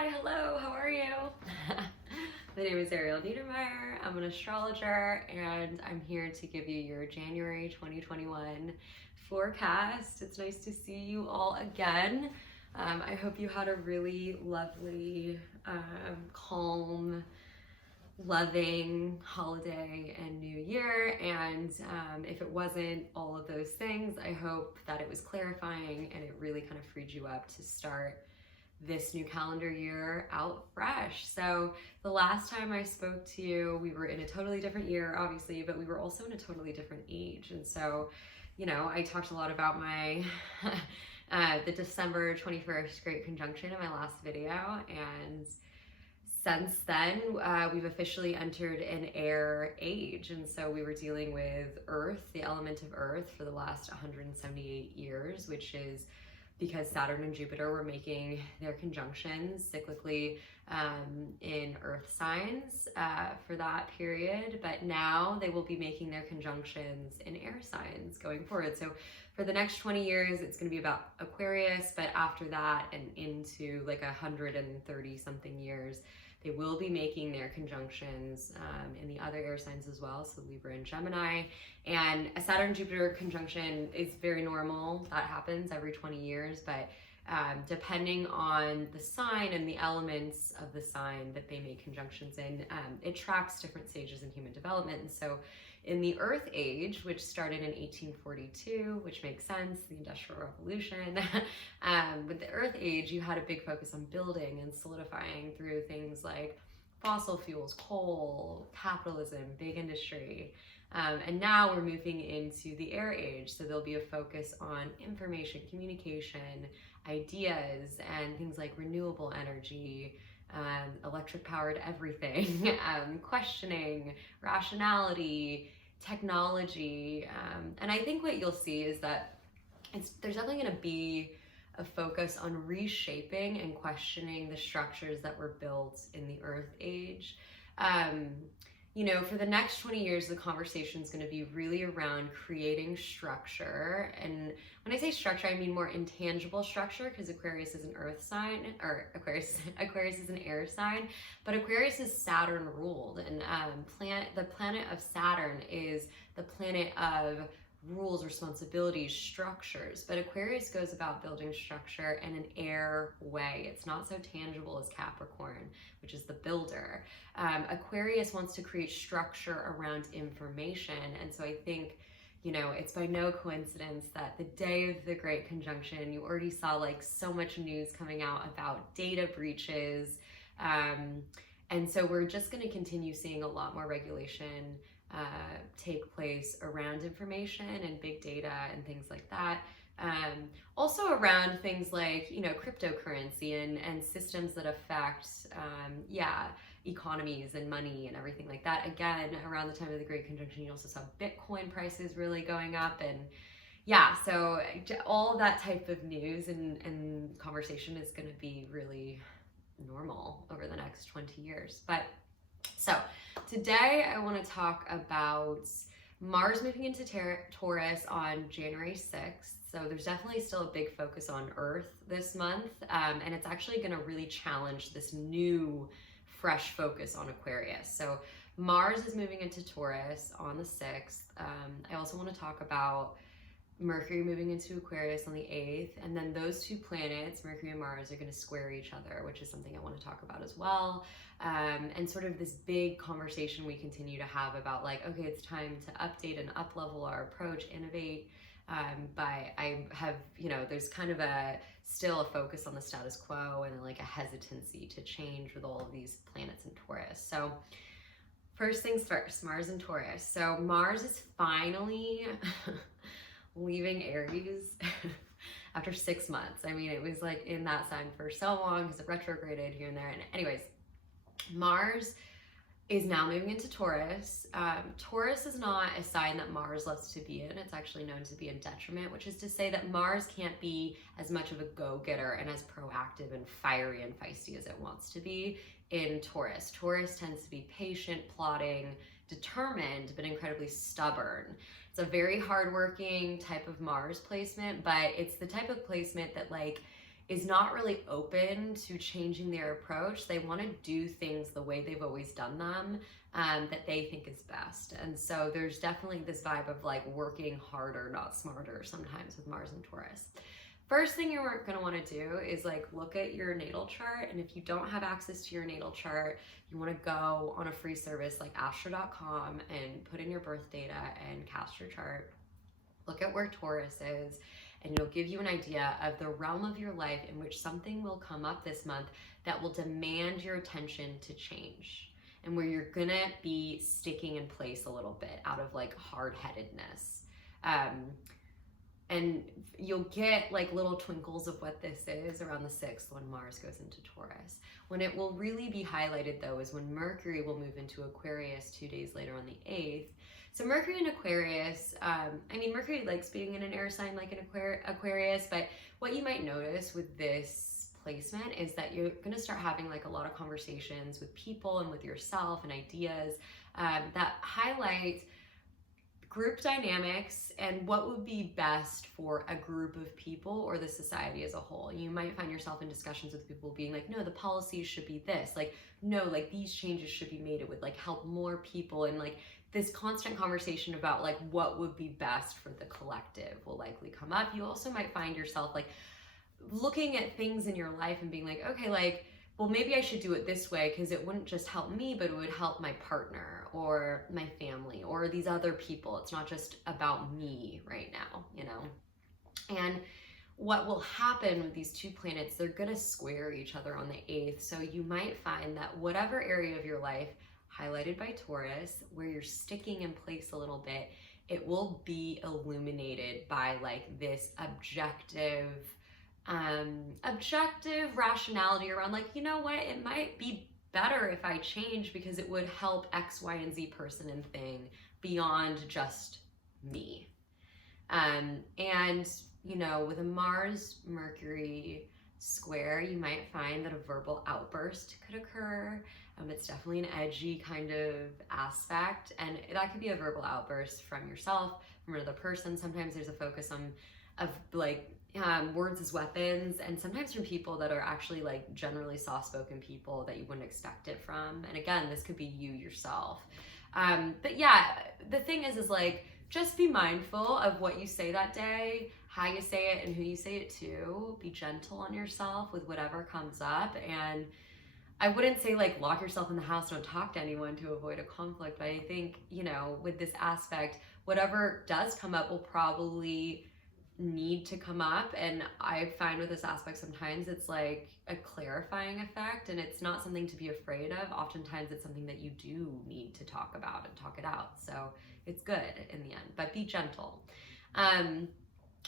Hi, hello, how are you? My name is Ariel Neidermeier. I'm an astrologer and I'm here to give you your January 2021 forecast. It's nice to see you all again. I hope you had a really lovely, calm, loving holiday and new year, and if it wasn't all of those things, I hope that it was clarifying and it really kind of freed you up to start this new calendar year out fresh. So the last time I spoke to you, we were in a totally different year, obviously, but we were also in a totally different age. And so, you know, I talked a lot about my the December 21st Great Conjunction in my last video, and since then, we've officially entered an air age. And so we were dealing with Earth, the element of Earth, for the last 178 years, which is because Saturn and Jupiter were making their conjunctions cyclically in Earth signs for that period. But now they will be making their conjunctions in air signs going forward. So for the next 20 years, it's going to be about Aquarius, but after that and into like 130 something years, they will be making their conjunctions in the other air signs as well, so Libra and Gemini. And a Saturn-Jupiter conjunction is very normal. That happens every 20 years, but depending on the sign and the elements of the sign that they make conjunctions in, it tracks different stages in human development. And so in the Earth Age, which started in 1842, which makes sense, the Industrial Revolution, with the Earth Age, you had a big focus on building and solidifying through things like fossil fuels, coal, capitalism, big industry. And now we're moving into the Air Age, so there'll be a focus on information, communication, ideas, and things like renewable energy, electric powered everything, questioning, rationality, technology. And I think what you'll see is that there's definitely going to be a focus on reshaping and questioning the structures that were built in the Earth Age. You know, for the next 20 years, the conversation is going to be really around creating structure. And when I say structure, I mean more intangible structure, because Aquarius is an earth sign, or Aquarius is an air sign, but Aquarius is Saturn ruled. And the planet of Saturn is the planet of rules, responsibilities, structures. But Aquarius goes about building structure in an air way. It's not so tangible as Capricorn, which is the builder. Aquarius wants to create structure around information. And so I think, you know, it's by no coincidence that the day of the Great Conjunction, you already saw like so much news coming out about data breaches. And so we're just going to continue seeing a lot more regulation take place around information and big data and things like that. Also around things like, you know, cryptocurrency and systems that affect, economies and money and everything like that. Again, around the time of the Great Conjunction, you also saw Bitcoin prices really going up. And yeah, so all that type of news and conversation is going to be really normal over the next 20 years. But so today I want to talk about Mars moving into Taurus on January 6th. So there's definitely still a big focus on Earth this month, and it's actually going to really challenge this new, fresh focus on Aquarius. So Mars is moving into Taurus on the 6th. I also want to talk about Mercury moving into Aquarius on the 8th, and then those two planets, Mercury and Mars, are going to square each other, which is something I want to talk about as well. And sort of this big conversation we continue to have about like, okay, it's time to update and up-level our approach, innovate. But I have, you know, there's kind of still a focus on the status quo and like a hesitancy to change with all of these planets in Taurus. So first things first, Mars and Taurus. So Mars is finally leaving Aries after 6 months. I mean, it was like in that sign for so long because it retrograded here and there. And anyways, Mars is now moving into Taurus. Taurus is not a sign that Mars loves to be in. It's actually known to be in detriment, which is to say that Mars can't be as much of a go-getter and as proactive and fiery and feisty as it wants to be in Taurus. Taurus tends to be patient, plodding, determined, but incredibly stubborn. It's a very hardworking type of Mars placement, but it's the type of placement that like is not really open to changing their approach. They want to do things the way they've always done them, that they think is best. And so there's definitely this vibe of like working harder, not smarter sometimes with Mars and Taurus. First thing you're going to want to do is like look at your natal chart. And if you don't have access to your natal chart, you want to go on a free service like Astro.com and put in your birth data and cast your chart. Look at where Taurus is, and it'll give you an idea of the realm of your life in which something will come up this month that will demand your attention to change, and where you're gonna be sticking in place a little bit out of like hard-headedness. And you'll get like little twinkles of what this is around the 6th when Mars goes into Taurus. When it will really be highlighted though is when Mercury will move into Aquarius 2 days later on the 8th. So Mercury in Aquarius, Mercury likes being in an air sign like an Aquarius, but what you might notice with this placement is that you're going to start having like a lot of conversations with people and with yourself and ideas that highlight group dynamics and what would be best for a group of people or the society as a whole. You might find yourself in discussions with people being like, no, the policies should be this, like, no, like these changes should be made. It would like help more people, and like this constant conversation about like what would be best for the collective will likely come up. You also might find yourself like looking at things in your life and being like, okay, like, well, maybe I should do it this way because it wouldn't just help me, but it would help my partner or my family or these other people. It's not just about me right now, you know? And what will happen with these two planets, they're gonna square each other on the 8th. So you might find that whatever area of your life highlighted by Taurus, where you're sticking in place a little bit, it will be illuminated by like this objective rationality around like, you know what, it might be better if I change because it would help X, Y, and Z person and thing beyond just me. And you know, with a Mars Mercury square, you might find that a verbal outburst could occur. It's definitely an edgy kind of aspect, and that could be a verbal outburst from yourself, from another person. Sometimes there's a focus on words as weapons, and sometimes from people that are actually like generally soft-spoken people that you wouldn't expect it from. And again, this could be you yourself. But yeah, the thing is like, just be mindful of what you say that day, how you say it, and who you say it to. Be gentle on yourself with whatever comes up. And I wouldn't say like lock yourself in the house, don't talk to anyone to avoid a conflict. But I think, you know, with this aspect, whatever does come up will probably need to come up. And I find with this aspect sometimes it's like a clarifying effect, and it's not something to be afraid of. Oftentimes it's something that you do need to talk about and talk it out. So it's good in the end, but be gentle.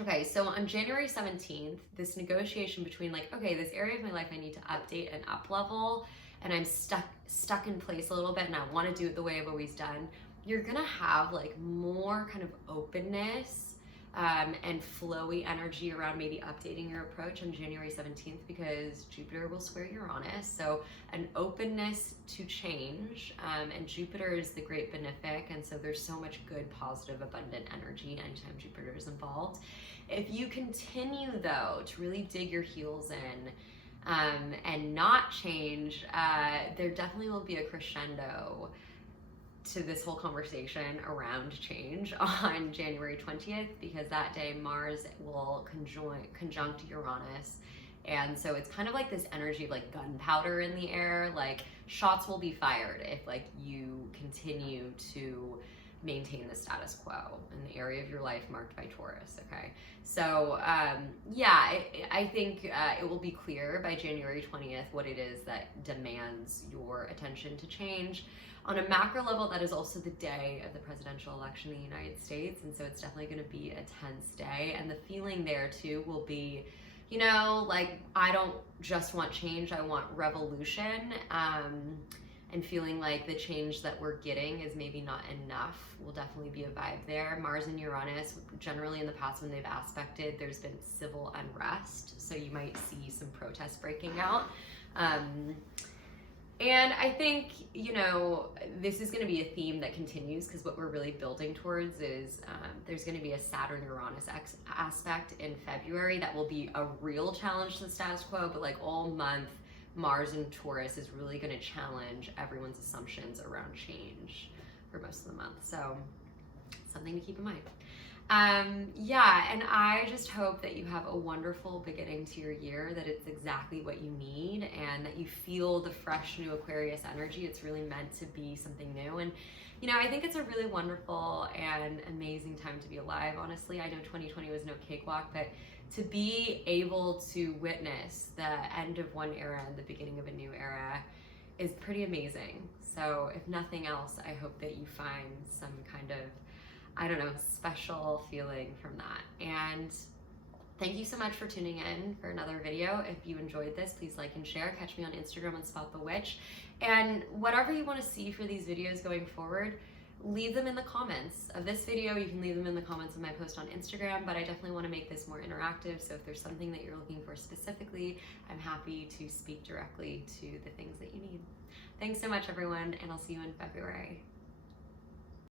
Okay, so on January 17th, this negotiation between like, okay, this area of my life I need to update and up level, and I'm stuck in place a little bit, and I want to do it the way I've always done. You're gonna have like more kind of openness and flowy energy around maybe updating your approach on January 17th because Jupiter will square Uranus. So an openness to change, and Jupiter is the great benefic, and so there's so much good, positive, abundant energy anytime Jupiter is involved. If you continue though to really dig your heels in and not change, there definitely will be a crescendo to this whole conversation around change on January 20th, because that day Mars will conjunct Uranus. And so it's kind of like this energy of like gunpowder in the air, like shots will be fired if like you continue to maintain the status quo in the area of your life marked by Taurus. Okay, so yeah, I think it will be clear by January 20th what it is that demands your attention to change. On a macro level, that is also the day of the presidential election in the United States, and so it's definitely going to be a tense day. And the feeling there too will be, you know, like, I don't just want change, I want revolution. And feeling like the change that we're getting is maybe not enough will definitely be a vibe there. Mars and Uranus, generally in the past when they've aspected, there's been civil unrest, so you might see some protests breaking out. And I think, you know, this is going to be a theme that continues, because what we're really building towards is there's going to be a Saturn-Uranus aspect in February that will be a real challenge to the status quo, but like all month, Mars in Taurus is really going to challenge everyone's assumptions around change for most of the month. So something to keep in mind. Yeah, and I just hope that you have a wonderful beginning to your year, that it's exactly what you need, and that you feel the fresh new Aquarius energy. It's really meant to be something new. And you know, I think it's a really wonderful and amazing time to be alive, honestly. I know 2020 was no cakewalk, but to be able to witness the end of one era and the beginning of a new era is pretty amazing. So if nothing else, I hope that you find some kind of, I don't know, special feeling from that. And thank you so much for tuning in for another video. If you enjoyed this, please like and share. Catch me on Instagram on Spot the Witch. And whatever you want to see for these videos going forward, leave them in the comments of this video. You can leave them in the comments of my post on Instagram, but I definitely want to make this more interactive. So if there's something that you're looking for specifically, I'm happy to speak directly to the things that you need. Thanks so much, everyone, and I'll see you in February.